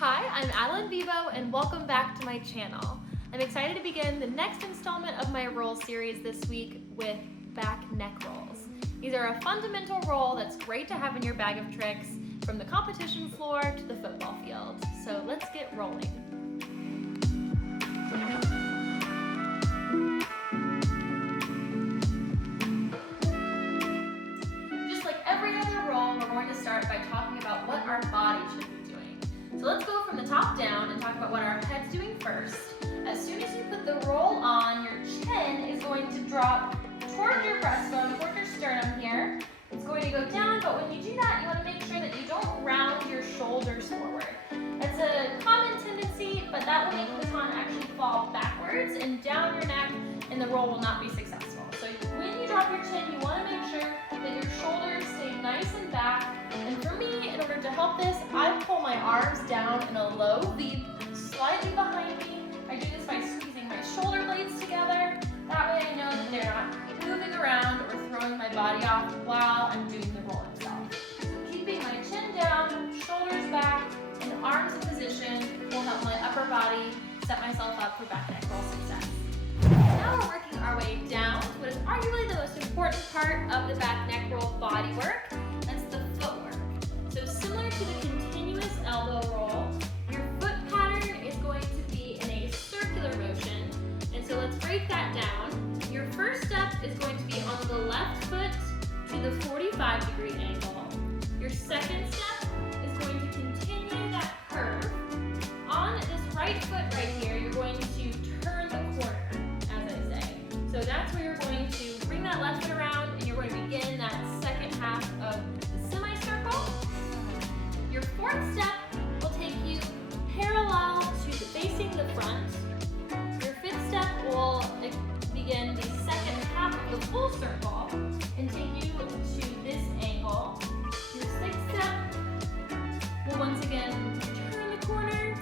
Hi, I'm Adaline Bebo and welcome back to my channel. I'm excited to begin the next installment of my roll series this week with back neck rolls. These are a fundamental roll that's great to have in your bag of tricks from the competition floor to the football field. So let's get rolling. Just like every other roll, we're going to start by talking about what our body should be doing. So let's go from the top down and talk about what our head's doing first. As soon as you put the roll on, your chin is going to drop towards your breastbone, towards your sternum here. It's going to go down, but when you do that, you want to make sure that you don't round your shoulders forward. That's a common tendency, but that will make the baton actually fall backwards and down your neck, and the roll will not be successful. So when you drop your chin, you want to make sure that your shoulders stay nice and back. And for me, in order to help this, I pull my arms down in a low V, slightly behind me. I do this by squeezing my shoulder blades together. That way I know that they're not moving around or throwing my body off while I'm doing the roll itself. So keeping my chin down, shoulders back, and arms in position will help my upper body set myself up for back neck roll success. Now we're working our way down to what is arguably the most important part of the back neck roll body work. That's the footwork. So similar to the continuous elbow roll, your foot pattern is going to be in a circular motion. And so let's break that down. Your first step is going to be on the left foot to the 45-degree angle. Your second step is going to continue that curve. On this right foot right here, you're going to turn the corner, as I say. So that's where you're going to bring that left foot around and you're going to begin that second half of the semicircle. Your fourth step will take you parallel to facing the front. Your fifth step will begin the second half of the full circle and take you to this angle. Your sixth step will once again turn the corner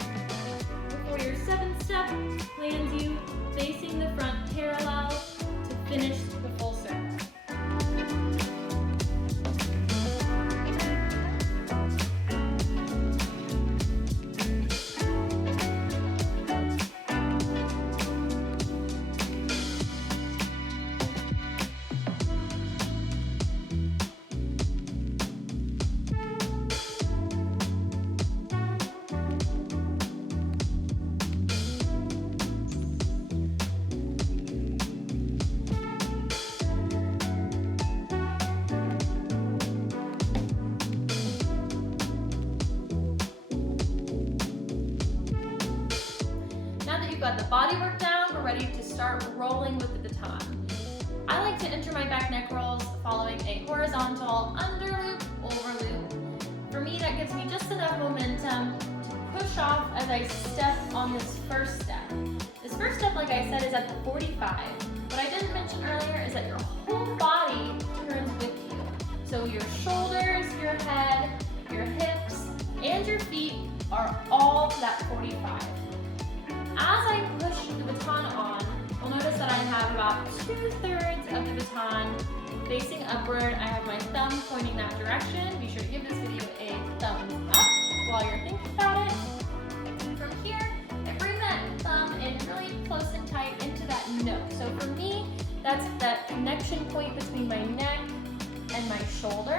before your seventh step lands you facing the front parallel to finish the full circle. Got the body work down, we're ready to start rolling with the baton. I like to enter my back neck rolls following a horizontal under loop, over loop. For me, that gives me just enough momentum to push off as I step on this first step. This first step, like I said, is at the 45. What I didn't mention earlier is that your whole body turns with you. So your shoulders, your head, your hips, and your feet are all to that 45. As I push the baton on, you'll notice that I have about 2/3 of the baton facing upward. I have my thumb pointing that direction. Be sure to give this video a thumbs up while you're thinking about it. From here, I bring that thumb in really close and tight into that nook. So for me, that's that connection point between my neck and my shoulder.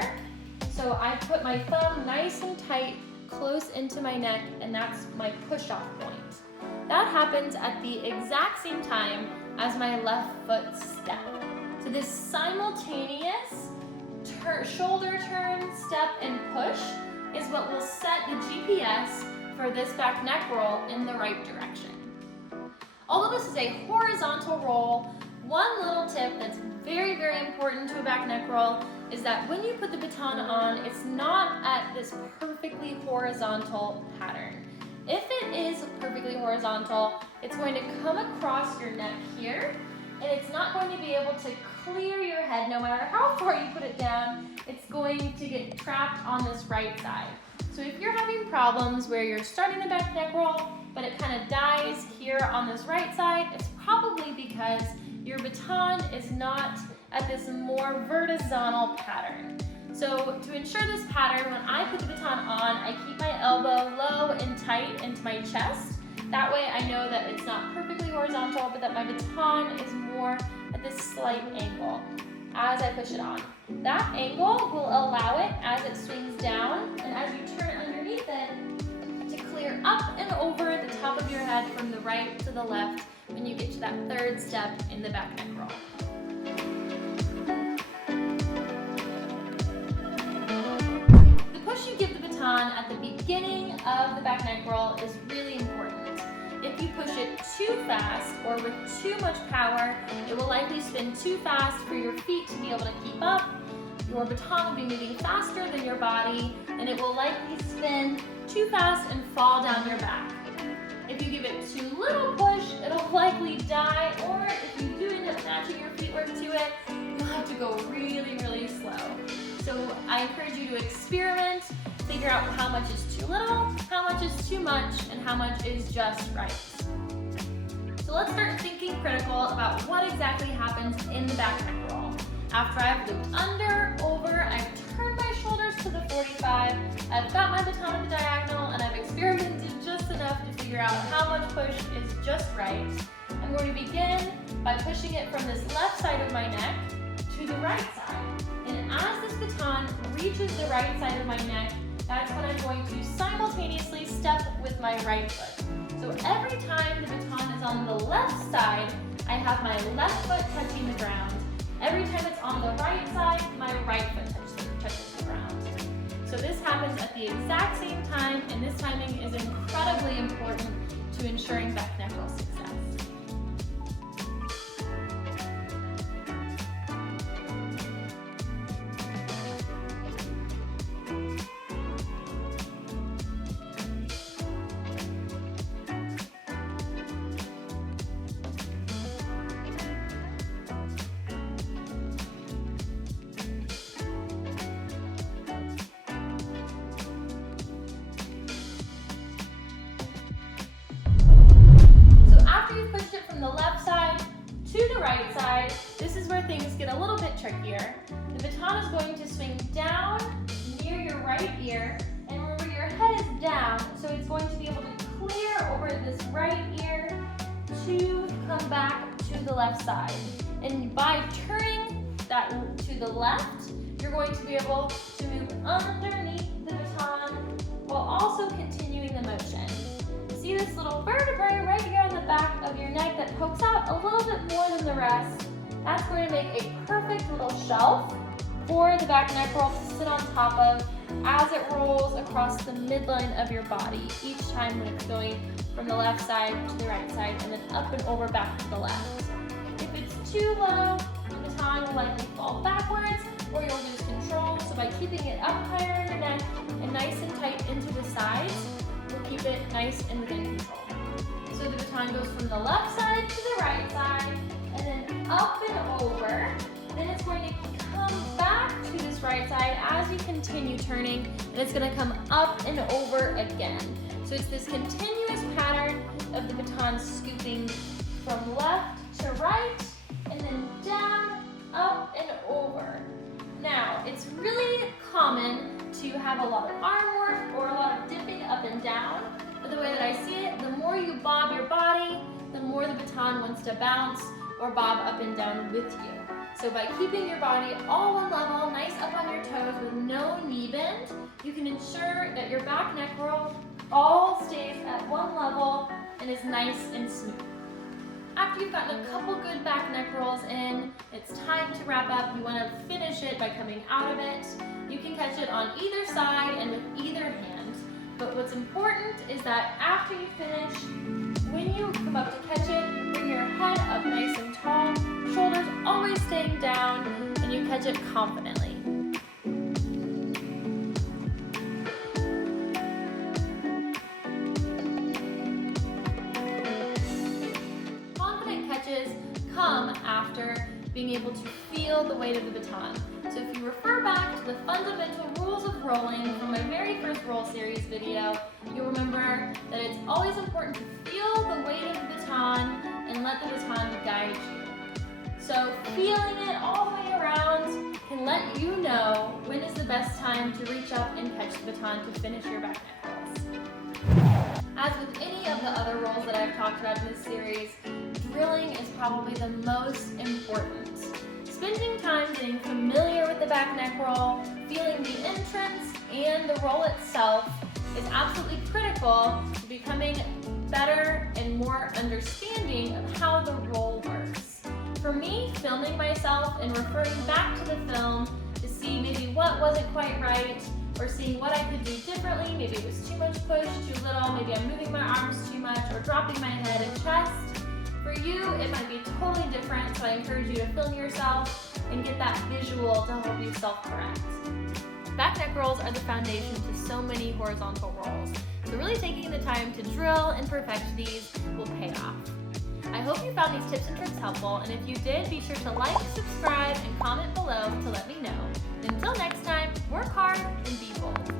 So I put my thumb nice and tight close into my neck, and that's my push-off point. That happens at the exact same time as my left foot step. So this simultaneous shoulder turn, step, and push is what will set the GPS for this back neck roll in the right direction. Although this is a horizontal roll, one little tip that's very, very important to a back neck roll is that when you put the baton on, it's not at this perfectly horizontal pattern. If it is perfectly horizontal, it's going to come across your neck here, and it's not going to be able to clear your head no matter how far you put it down. It's going to get trapped on this right side. So if you're having problems where you're starting the back neck roll, but it kind of dies here on this right side, it's probably because your baton is not at this more vertical pattern. So to ensure this pattern, when I put the baton on, I keep my elbow low and tight into my chest. That way I know that it's not perfectly horizontal, but that my baton is more at this slight angle as I push it on. That angle will allow it, as it swings down and as you turn it underneath it, to clear up and over the top of your head from the right to the left when you get to that third step in the back neck roll. The push you give the baton at the beginning of the back neck roll is really important. If you push it too fast or with too much power, it will likely spin too fast for your feet to be able to keep up. Your baton will be moving faster than your body, and it will likely spin too fast and fall down your back. If you give it too little push, it'll likely die, or if you do end up matching your feet work to it, you'll have to go really, really slow. So I encourage you to experiment, figure out how much is too little, how much is too much, and how much is just right. So let's start thinking critical about what exactly happens in the back neck roll. After I've looped under, over, I've turned my shoulders to the 45, I've got my baton at the diagonal, and I've experimented just enough to figure out how much push is just right. I'm going to begin by pushing it from this left side of my neck to the right side. And as this baton reaches the right side of my neck, that's when I'm going to simultaneously step with my right foot. So every time the baton is on the left side, I have my left foot touching the ground. Every time it's on the right side, my right foot touches the ground. So this happens at the exact same time, and this timing is incredibly important to ensuring back neck roll success. From the left side to the right side, this is where things get a little bit trickier. The baton is going to swing down near your right ear, and remember your head is down, so it's going to be able to clear over this right ear to come back to the left side. And by turning that to the left, you're going to be able to move underneath the baton while also continuing the motion. See this little vertebrae right here on the back of your neck that pokes out a little bit more than the rest? That's going to make a perfect little shelf for the back neck roll to sit on top of as it rolls across the midline of your body each time when it's going from the left side to the right side and then up and over back to the left. If it's too low, the baton will likely fall backwards or you'll lose control. So by keeping it up higher in your neck and nice and tight into the sides, we'll keep it nice and within control. So the baton goes from the left side to the right side, and then up and over. Then it's going to come back to this right side as you continue turning, and it's going to come up and over again. So it's this continuous pattern of the baton scooping from left to right, and then down, up, and over. Now, it's really common to have a lot of arm work or a lot of dipping up and down, but the way that I see it, the more you bob your body, the more the baton wants to bounce or bob up and down with you. So by keeping your body all on level, nice up on your toes with no knee bend, you can ensure that your back neck roll all stays at one level and is nice and smooth. After you've gotten a couple good back neck rolls in, it's time to wrap up. You want to finish it by coming out of it. You can catch it on either side and with either hand. But what's important is that after you finish, when you come up to catch it, bring your head up nice and tall, shoulders always staying down, and you catch it confidently. Come after being able to feel the weight of the baton. So if you refer back to the fundamental rules of rolling from my very first roll series video, you'll remember that it's always important to feel the weight of the baton and let the baton guide you. So feeling it all the way around can can let you know when is the best time to reach up and catch the baton to finish your back neck rolls. As with any of the other rolls that I've talked about in this series, drilling is probably the most important. Spending time getting familiar with the back neck roll, feeling the entrance and the roll itself is absolutely critical to becoming better and more understanding of how the roll works. For me, filming myself and referring back to the film to see maybe what wasn't quite right, or seeing what I could do differently, maybe it was too much push, too little, maybe I'm moving my arms too much, or dropping my head and chest. For you, it might be totally different, so I encourage you to film yourself and get that visual to help you self-correct. Back neck rolls are the foundation to so many horizontal rolls, so really taking the time to drill and perfect these will pay off. I hope you found these tips and tricks helpful, and if you did, be sure to like, subscribe, and comment below to let me know. Until next time, work hard and be bold.